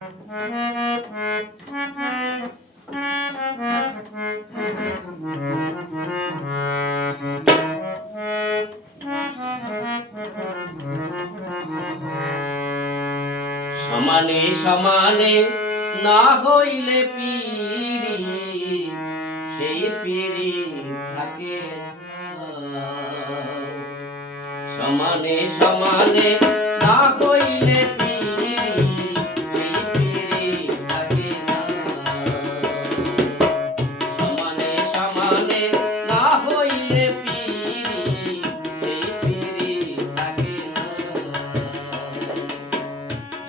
সমানে সমানে না হইলে পিরি সেই পিরি থাকে না। সমানে সমানে না হইলে পিরি সেই পিরি থাকে না। সমানে সমানে না হইলে পিরি সেই পিরি থাকে না।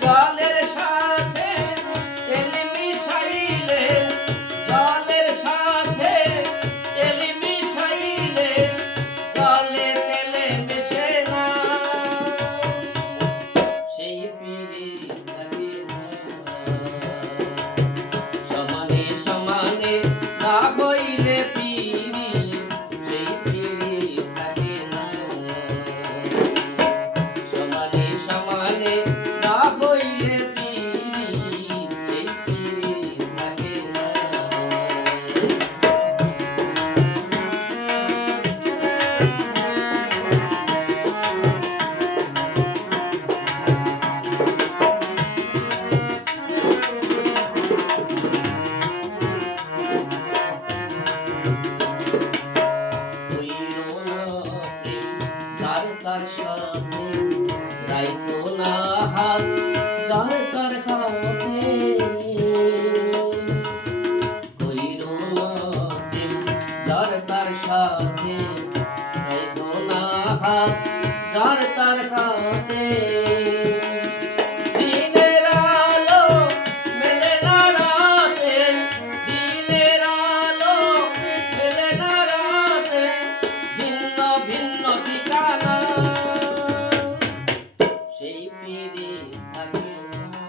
জলের সাথে তেল মিশাইলে, জলের সাথে তেল মিশাইলে জলে তেলে মেশে না, সেই পিরি থাকে না। সমানে সমানে না হইলে পিরি সেই পিরি থাকে না। সমানে সমানে না হইলে পিরি সেই পিরি থাকে না। হইল না প্রেম যার তার সাথে, রাইতো না হাত যার তার হাতে। হইল না প্রেম যার তার সাথে, রাইতো না হাত যার তার হাতে। দিনের আলো মেলে না রাতে, দিনের আলো মেলে না রাতে, ভিন্ন ভিন্ন ঠিকানা, সেই পিরি থাকে না।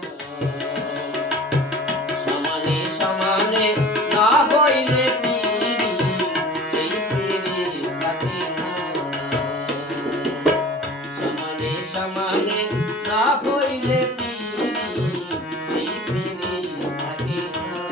সমানে সমানে না হইলে পিরি সেই পিরি থাকে না। সমানে সমানে না হইলে পিরি সেই পিরি থাকে না।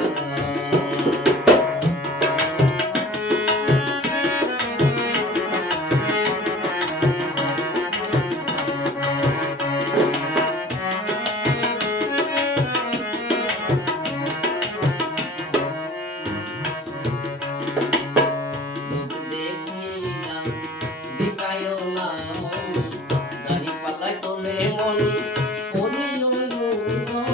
লোক দেখিয়া বিকায় না মন, দাড়ি পাল্লায় তোলে মন করিল ইউরন।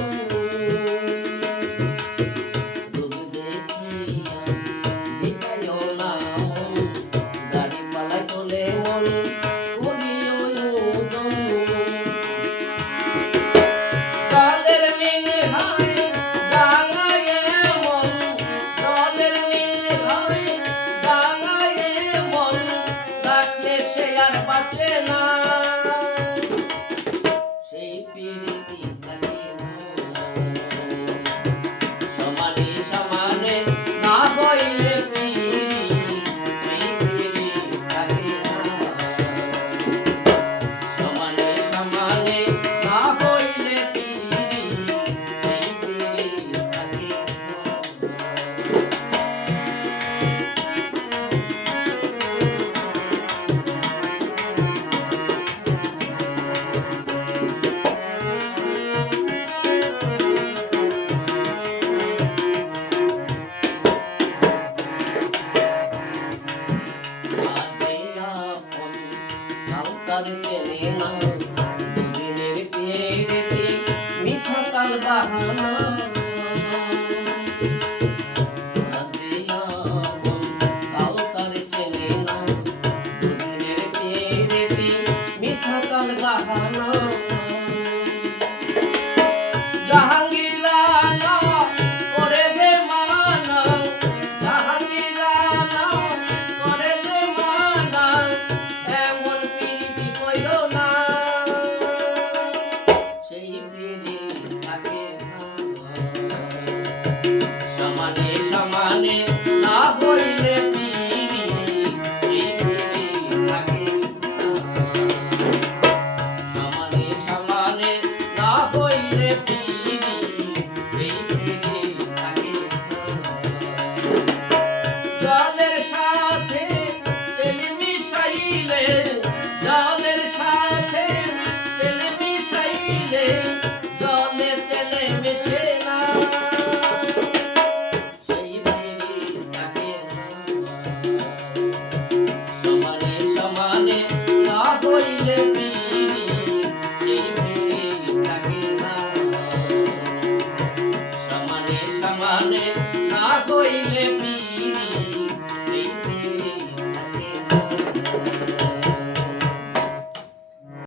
লোক দেখিয়া বিকায় না মন, দাড়ি পাল্লায় তোলে মন করিল ইউরন। জলের মিল হয় ডাঙায় মন, জলের মিল হয় ডাঙায় মন, ডাকলে সে আর বাঁচে না, সেই পিরিতি থাকে না। সমানে সমানে না হইলে পিরি সেই পিরি থাকে না। সমানে সমানে না হইলে পিরি সেই পিরি থাকে না। আজে আপন কাল তার চেনে না, দুদিনের পেড়েতে মিছা কাল বাহানা। আজে আপন কাল তার চেনে না, দুদিনের পেড়েতে মিছা কাল বাহানা। জাহাঙ্গীর আলা করে যে মানা, জাহাঙ্গীর আলা করে যে মানা, এমন পিরিতি কইরো না, সেই পিরি থাকে না। জানে না হইলে